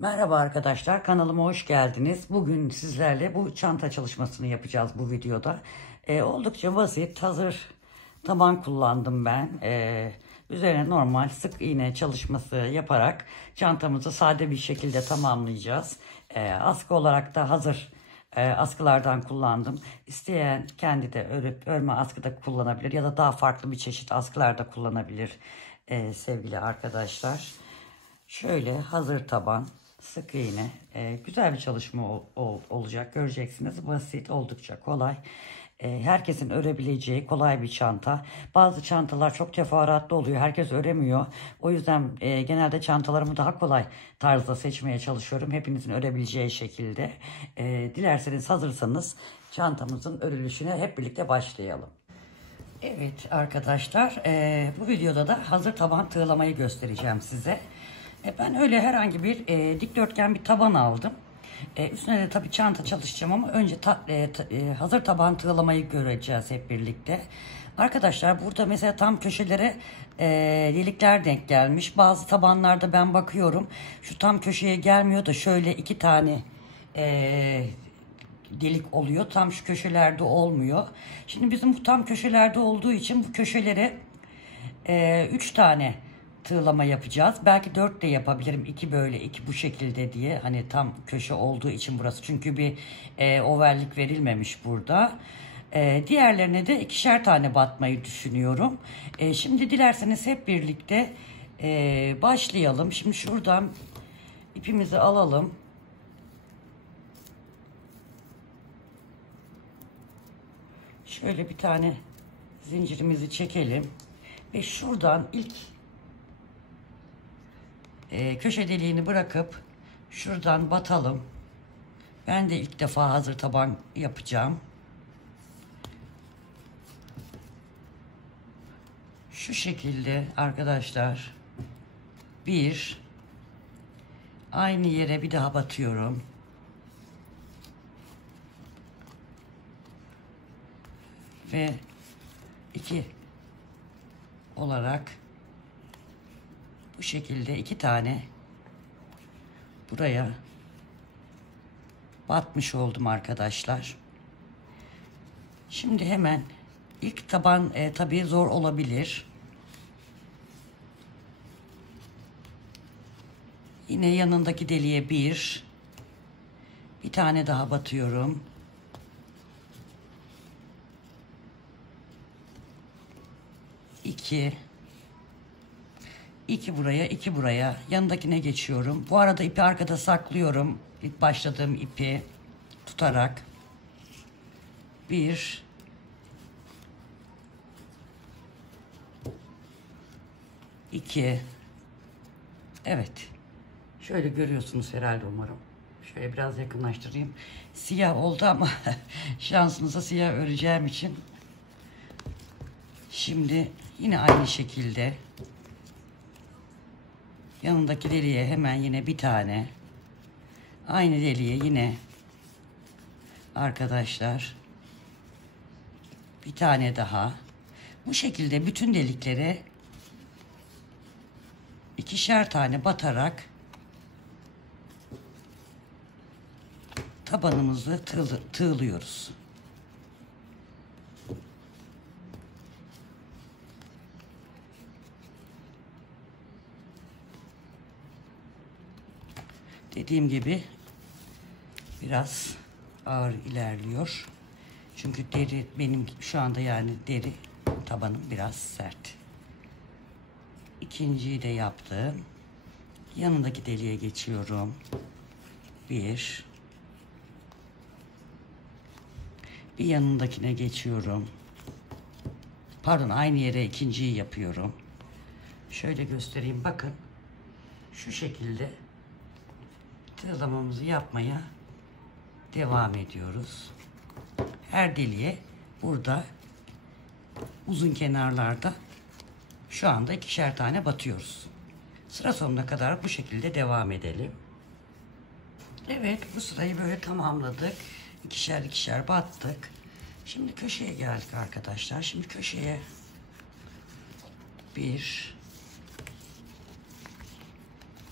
Merhaba arkadaşlar, kanalıma hoş geldiniz. Bugün sizlerle bu çanta çalışmasını yapacağız bu videoda. Oldukça basit, hazır taban kullandım ben. Üzerine normal sık iğne çalışması yaparak çantamızı sade bir şekilde tamamlayacağız. Askı olarak da hazır askılardan kullandım. İsteyen kendi de örüp örme askıda kullanabilir ya da daha farklı bir çeşit askılarda kullanabilir sevgili arkadaşlar. Şöyle hazır taban, sık iğne, güzel bir çalışma olacak. Göreceksiniz, basit, oldukça kolay. Herkesin örebileceği kolay bir çanta. Bazı çantalar çok teferruatlı oluyor. Herkes öremiyor. O yüzden genelde çantalarımı daha kolay tarzda seçmeye çalışıyorum. Hepinizin örebileceği şekilde. Dilerseniz hazırsanız çantamızın örülüşüne hep birlikte başlayalım. Evet arkadaşlar, bu videoda da hazır taban tığlamayı göstereceğim size. Ben öyle herhangi bir dikdörtgen bir taban aldım. Üstüne de tabii çanta çalışacağım ama önce hazır taban tığlamayı göreceğiz hep birlikte. Arkadaşlar burada mesela tam köşelere delikler denk gelmiş. Bazı tabanlarda ben bakıyorum şu tam köşeye gelmiyor da şöyle iki tane delik oluyor. Tam şu köşelerde olmuyor. Şimdi bizim bu tam köşelerde olduğu için bu köşelere 3 tane tığlama yapacağız. Belki 4 de yapabilirim. 2 böyle 2 bu şekilde diye. Hani tam köşe olduğu için burası. Çünkü bir ovallik verilmemiş burada. Diğerlerine de 2'şer tane batmayı düşünüyorum. Şimdi dilerseniz hep birlikte başlayalım. Şimdi şuradan ipimizi alalım. Şöyle bir tane zincirimizi çekelim. Ve şuradan ilk köşe deliğini bırakıp şuradan batalım. Ben de ilk defa hazır taban yapacağım. Şu şekilde arkadaşlar. Bir. Aynı yere bir daha batıyorum. Ve 2 olarak bu şekilde 2 tane buraya batmış oldum arkadaşlar. Şimdi hemen ilk taban tabii zor olabilir. Yine yanındaki deliğe bir tane daha batıyorum. 2 buraya, 2 buraya. Yanındakine geçiyorum. Bu arada ipi arkada saklıyorum. İlk başladığım ipi tutarak 1 2. Evet. Şöyle görüyorsunuz herhalde umarım. Şöyle biraz yakınlaştırayım. Siyah oldu ama şansınıza siyah öreceğim için. Şimdi yine aynı şekilde yanındaki deliğe hemen yine bir tane, aynı deliğe yine arkadaşlar bir tane daha. Bu şekilde bütün deliklere 2'şer tane batarak tabanımızı tığlıyoruz. Dediğim gibi biraz ağır ilerliyor. Çünkü deri benim şu anda yani deri tabanım biraz sert. İkinciyi de yaptım. Yanındaki deliğe geçiyorum. Bir yanındakine geçiyorum. Pardon, aynı yere ikinciyi yapıyorum. Şöyle göstereyim, bakın. Şu şekilde tığlamamızı yapmaya devam ediyoruz. Her deliğe burada uzun kenarlarda şu anda 2'şer tane batıyoruz. Sıra sonuna kadar bu şekilde devam edelim. Evet, bu sırayı böyle tamamladık. 2'şer battık. Şimdi köşeye geldik arkadaşlar. Şimdi köşeye 1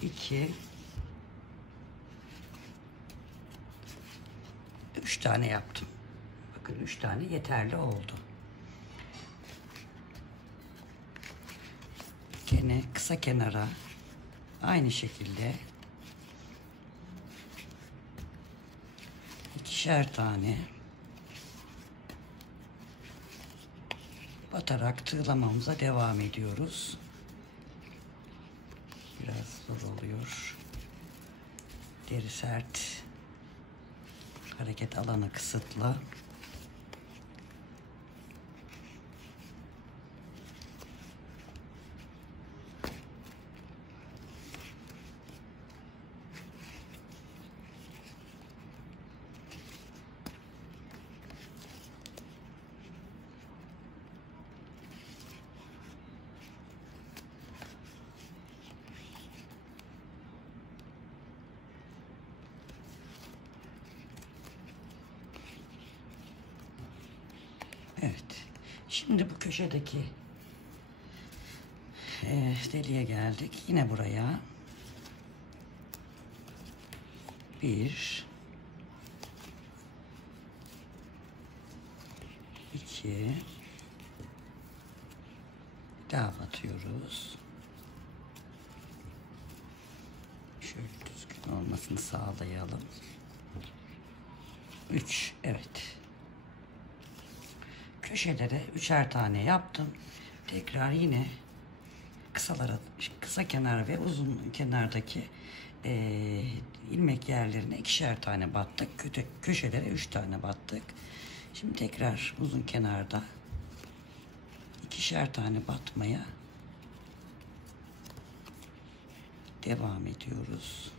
2 3 tane yaptım. Bakın 3 tane yeterli oldu. Gene kısa kenara aynı şekilde 2'şer tane batarak tığlamamıza devam ediyoruz. Biraz zor oluyor. Deri sert. Hareket alanı kısıtlı. Evet. Şimdi bu köşedeki deliğe geldik. Yine buraya 1 2 daha batıyoruz. Şöyle düzgün olmasını sağlayalım. 3 evet. Köşelere 3'er tane yaptım. Tekrar yine kısa kenar ve uzun kenardaki ilmek yerlerine 2'şer tane battık. Köşelere 3 tane battık. Şimdi tekrar uzun kenarda 2'şer tane batmaya devam ediyoruz.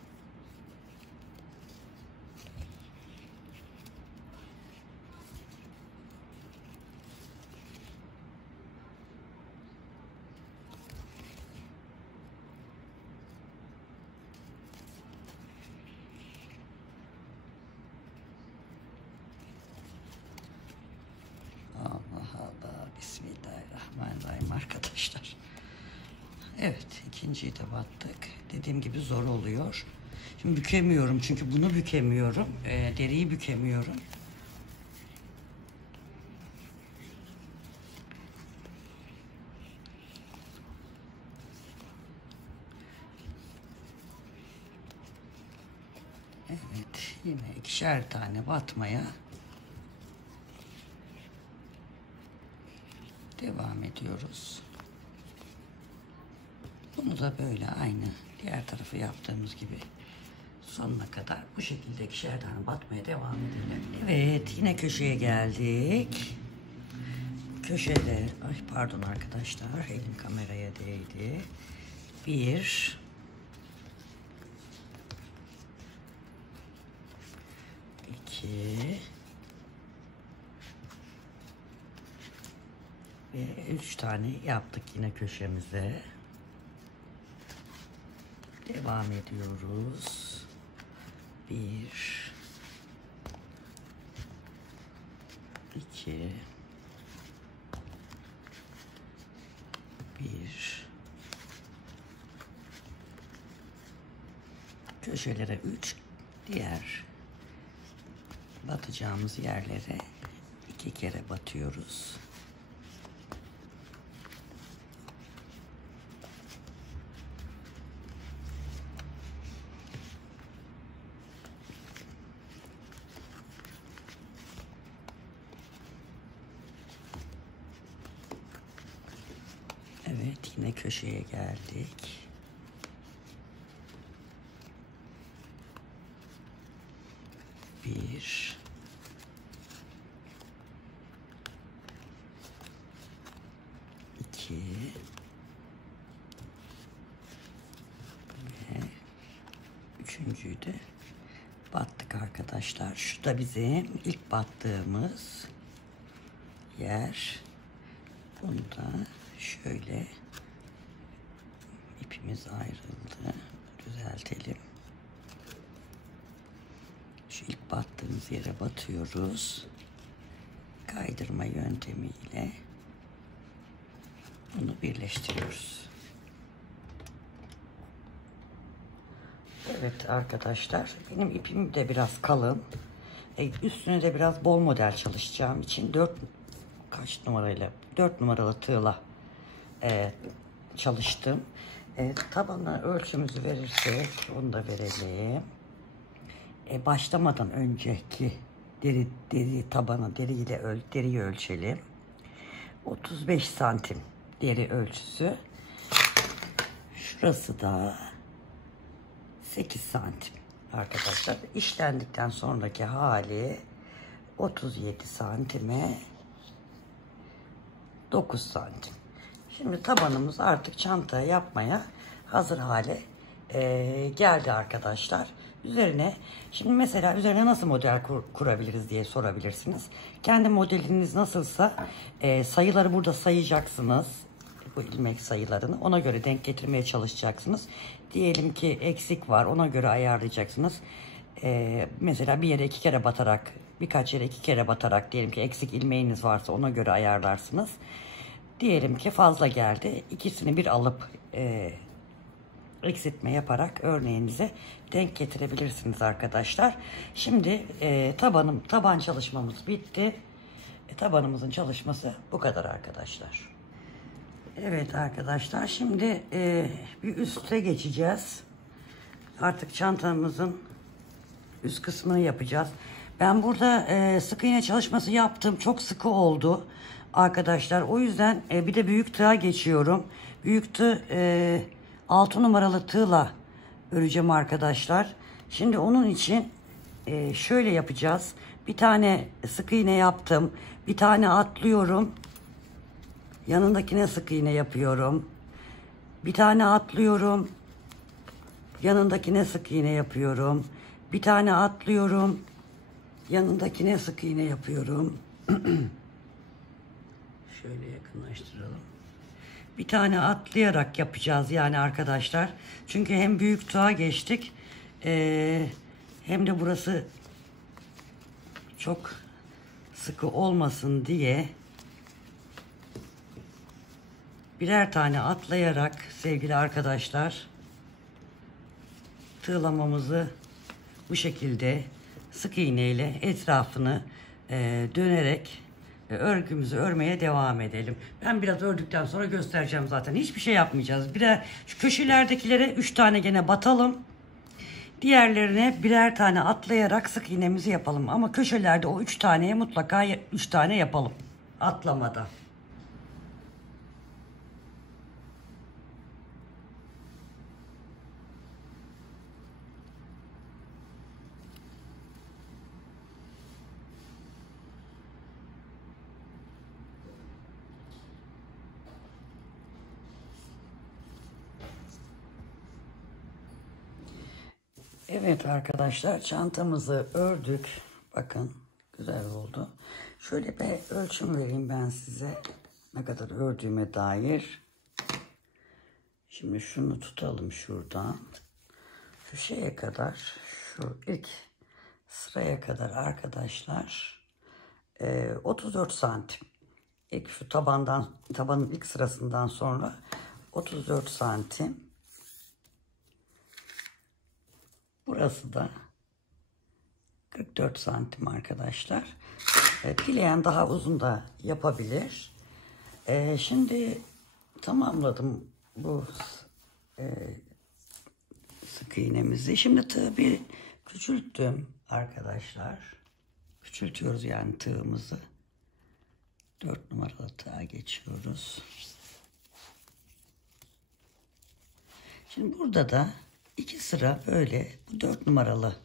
Allah Allah. Bismillahirrahmanirrahim arkadaşlar. Evet, ikinciyi de battık. Dediğim gibi zor oluyor. Şimdi bükemiyorum çünkü bunu bükemiyorum. Deriyi bükemiyorum. Evet, yine 2'şer tane batmaya devam ediyoruz. Bunu da böyle aynı diğer tarafı yaptığımız gibi sonuna kadar bu şekilde 2'şer tane batmaya devam edelim. Evet, yine köşeye geldik. Köşede, ay pardon arkadaşlar, elim kameraya değdi. 1 2 ve 3 tane yaptık yine köşemize. Devam ediyoruz. 1 2 1 köşelere 3, diğer batacağımız yerlere 2 kere batıyoruz. Evet, yine köşeye geldik. Bir, iki ve üçüncüyü de battık arkadaşlar. Şu da bizim ilk battığımız yer. Bunu da şöyle, ipimiz ayrıldı. Düzeltelim. Şu ilk battığımız yere batıyoruz. Kaydırma yöntemiyle bunu birleştiriyoruz. Evet arkadaşlar, benim ipim de biraz kalın. Üstüne de biraz bol model çalışacağım için 4 numaralı tığla çalıştım. Tabana ölçümüzü verirsek onu da verelim. Başlamadan önceki deriyi ölçelim. 35 santim deri ölçüsü. Şurası da 8 santim arkadaşlar. İşlendikten sonraki hali 37 santime 9 santim. Şimdi tabanımız artık çanta yapmaya hazır hale geldi arkadaşlar. Şimdi mesela üzerine nasıl model kurabiliriz diye sorabilirsiniz. Kendi modeliniz nasılsa sayıları burada sayacaksınız. Bu ilmek sayılarını ona göre denk getirmeye çalışacaksınız. Diyelim ki eksik var, ona göre ayarlayacaksınız. Mesela bir yere 2 kere batarak, birkaç yere 2 kere batarak, diyelim ki eksik ilmeğiniz varsa ona göre ayarlarsınız. Diyelim ki fazla geldi, ikisini bir alıp eksiltme yaparak örneğinize denk getirebilirsiniz arkadaşlar. Şimdi taban çalışmamız bitti. Tabanımızın çalışması bu kadar arkadaşlar. Evet arkadaşlar, şimdi bir üste geçeceğiz. Artık çantamızın üst kısmını yapacağız. Ben burada sık iğne çalışması yaptım. Çok sıkı oldu arkadaşlar. O yüzden bir de büyük tığa geçiyorum. Büyük tığ 6 numaralı tığla öreceğim arkadaşlar. Şimdi onun için şöyle yapacağız. Bir tane sık iğne yaptım. Bir tane atlıyorum. Yanındakine sık iğne yapıyorum. Bir tane atlıyorum. Yanındakine sık iğne yapıyorum. Bir tane atlıyorum. Yanındakine sık iğne yapıyorum. Şöyle yakınlaştıralım. Bir tane atlayarak yapacağız yani arkadaşlar. Çünkü hem büyük tığa geçtik. Hem de burası çok sıkı olmasın diye birer tane atlayarak sevgili arkadaşlar tığlamamızı bu şekilde sık iğneyle etrafını dönerek örgümüzü örmeye devam edelim. Ben biraz ördükten sonra göstereceğim zaten. Hiçbir şey yapmayacağız. Şu köşelerdekilere 3 tane gene batalım. Diğerlerine birer tane atlayarak sık iğnemizi yapalım. Ama köşelerde o 3 taneye mutlaka 3 tane yapalım. Atlamada. Evet arkadaşlar, çantamızı ördük. Bakın güzel oldu. Şöyle bir ölçüm vereyim ben size. Ne kadar ördüğüme dair. Şimdi şunu tutalım şuradan. Şu şeye kadar, şu ilk sıraya kadar arkadaşlar 34 santim. İlk şu tabanın ilk sırasından sonra 34 santim. Burası da 44 santim arkadaşlar. Dileyen daha uzun da yapabilir. Şimdi tamamladım bu sık iğnemizi. Şimdi tığı bir küçülttüm arkadaşlar. Küçültüyoruz yani tığımızı. 4 numaralı tığa geçiyoruz. Şimdi burada da 2 sıra böyle bu 4 numaralı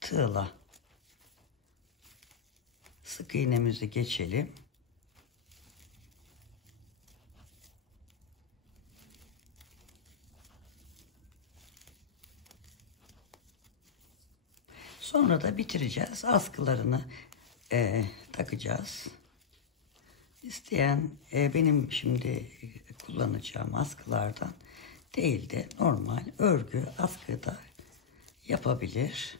tığla sık iğnemizi geçelim. Sonra da bitireceğiz. Askılarını takacağız. İsteyen benim şimdi kullanacağım askılardan değil de normal örgü askı da yapabilir.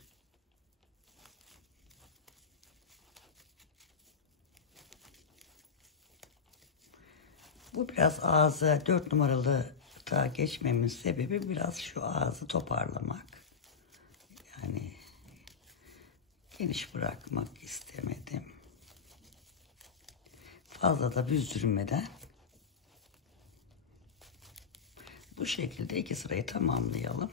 Bu biraz ağzı 4 numaralı tığa geçmemin sebebi biraz şu ağzı toparlamak. Yani Geniş bırakmak istemedim. Fazla da büzdürmeden bu şekilde 2 sırayı tamamlayalım.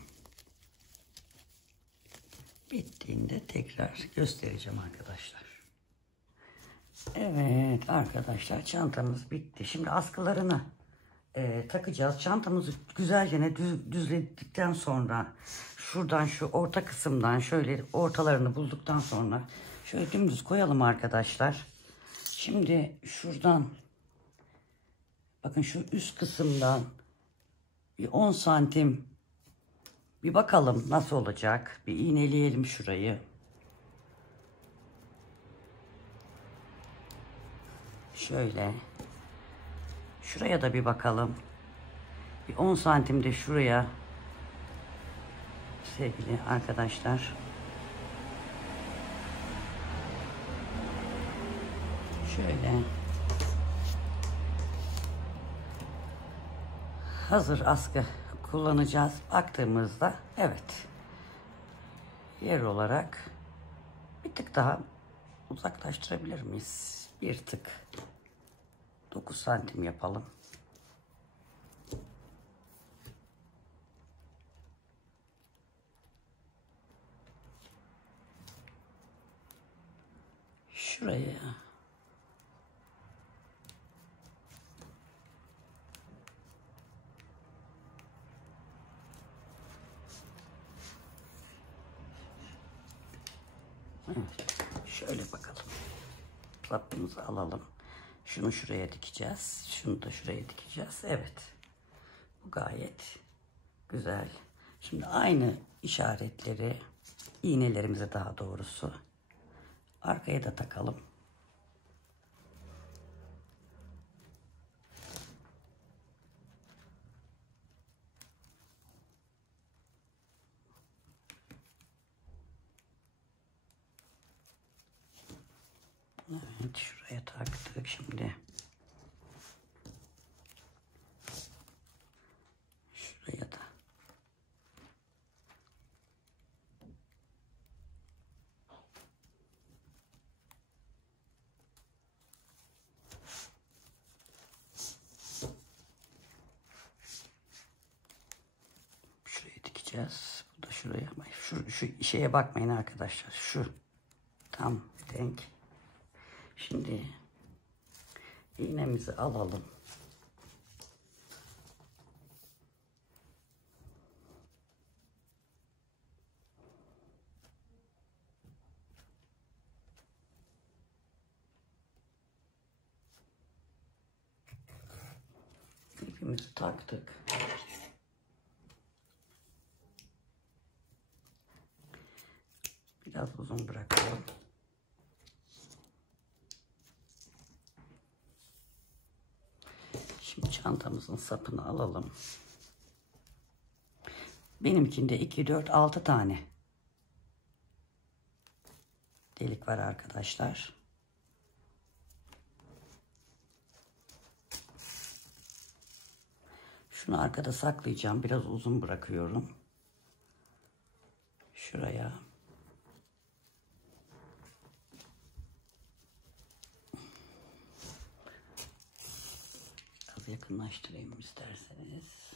Bittiğinde tekrar göstereceğim arkadaşlar. Evet arkadaşlar, çantamız bitti. Şimdi askılarını takacağız. Çantamızı güzelce düzledikten sonra şuradan şu orta kısımdan şöyle ortalarını bulduktan sonra şöyle dümdüz koyalım arkadaşlar. Şimdi şuradan bakın, şu üst kısımdan bir 10 santim bir bakalım nasıl olacak. Bir iğneleyelim şurayı. Şöyle. Şuraya da bir bakalım. Bir 10 santim de şuraya. Sevgili arkadaşlar. Şöyle. Hazır askı kullanacağız. Baktığımızda evet. Yer olarak bir tık daha uzaklaştırabilir miyiz? Bir tık. 9 santim yapalım. Şuraya. Evet. Şöyle bakalım. Sapımızı alalım. Şunu şuraya dikeceğiz. Şunu da şuraya dikeceğiz. Evet. Bu gayet güzel. Şimdi aynı işaretleri, iğnelerimize daha doğrusu arkaya da takalım. Evet, şuraya taktık şimdi. Şuraya da. Şuraya dikeceğiz. Bu da şuraya. Şu şeye bakmayın arkadaşlar. Şu tam denk. Şimdi iğnemizi alalım. İpimizi taktık. Biraz uzun bırakalım. Şimdi çantamızın sapını alalım. Benimkinde 2, 4, 6 tane delik var arkadaşlar. Şunu arkada saklayacağım. Biraz uzun bırakıyorum. Şuraya. Biraz yakınlaştırayım isterseniz.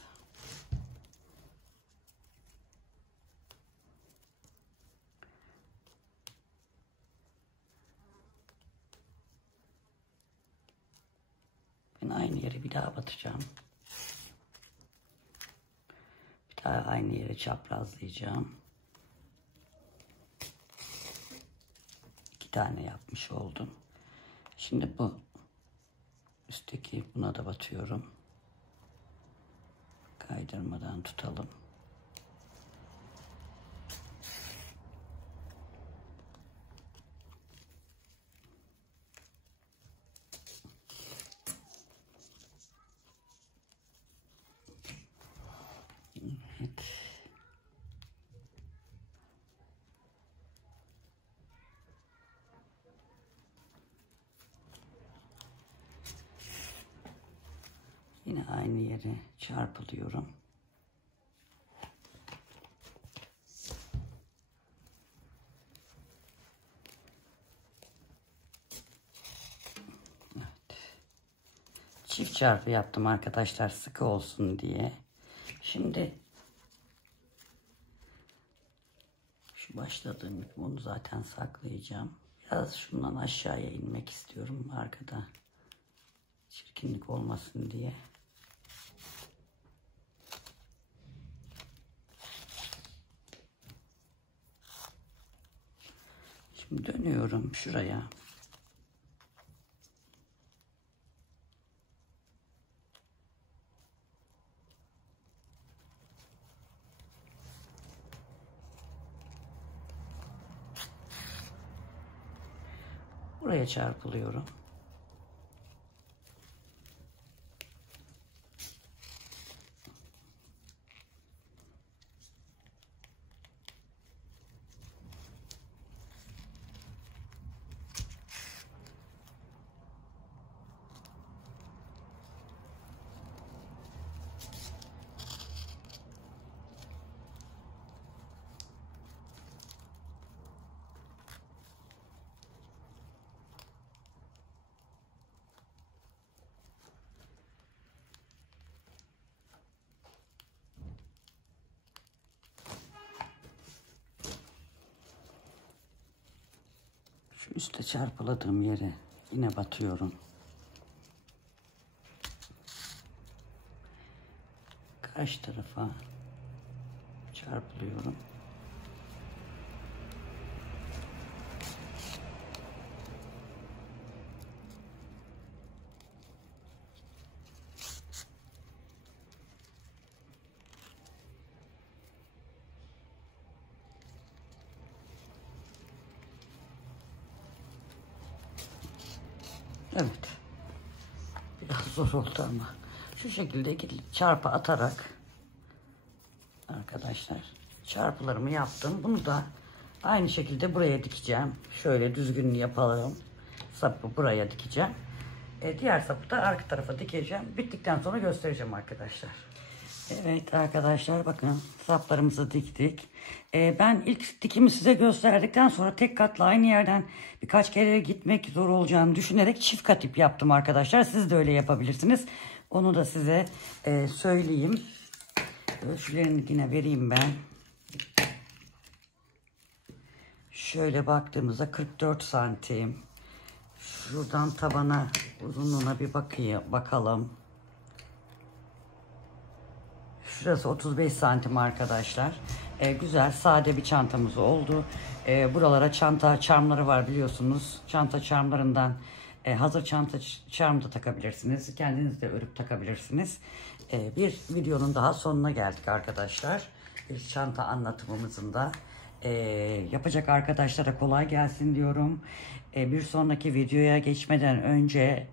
Ben aynı yere bir daha batacağım. Bir daha aynı yere çaprazlayacağım. 2 tane yapmış oldum. Şimdi bu üstteki buna da batıyorum. Kaydırmadan tutalım. Evet. Yine aynı yere çarpılıyorum. Çift çarpı yaptım arkadaşlar, sıkı olsun diye. Şimdi şu başladığım ip, bunu zaten saklayacağım. Biraz şundan aşağıya inmek istiyorum arkada. Çirkinlik olmasın diye. Şimdi dönüyorum şuraya. Buraya çarpılıyorum. Şu üstte çarpıladığım yere yine batıyorum. Karşı tarafa çarpılıyorum. Evet. Biraz zor oldu ama şu şekilde gidip çarpı atarak arkadaşlar çarpılarımı yaptım. Bunu da aynı şekilde buraya dikeceğim. Şöyle düzgün yapalım. Sapı buraya dikeceğim. Diğer sapı da arka tarafa dikeceğim. Bittikten sonra göstereceğim arkadaşlar. Evet arkadaşlar, bakın saplarımızı diktik. Ben ilk dikimi size gösterdikten sonra tek katla aynı yerden birkaç kere gitmek zor olacağını düşünerek çift kat ip yaptım arkadaşlar. Siz de öyle yapabilirsiniz. Onu da size söyleyeyim. Ölçülerini yine vereyim ben. Şöyle baktığımızda 44 santim. Şuradan tabana uzunluğuna bir bakalım. Şurası 35 santim arkadaşlar. Güzel sade bir çantamız oldu. Buralara çanta çarmları var biliyorsunuz. Çanta çarmlarından hazır çanta çarmı da takabilirsiniz. Kendiniz de örüp takabilirsiniz. Bir videonun daha sonuna geldik arkadaşlar. Bir çanta anlatımımızın da yapacak arkadaşlara kolay gelsin diyorum. Bir sonraki videoya geçmeden önce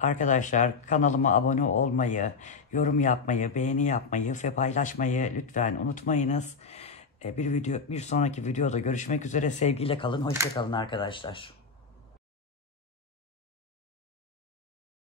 arkadaşlar kanalıma abone olmayı, yorum yapmayı, beğeni yapmayı ve paylaşmayı lütfen unutmayınız. Bir sonraki videoda görüşmek üzere. Sevgiyle kalın, hoşça kalın arkadaşlar.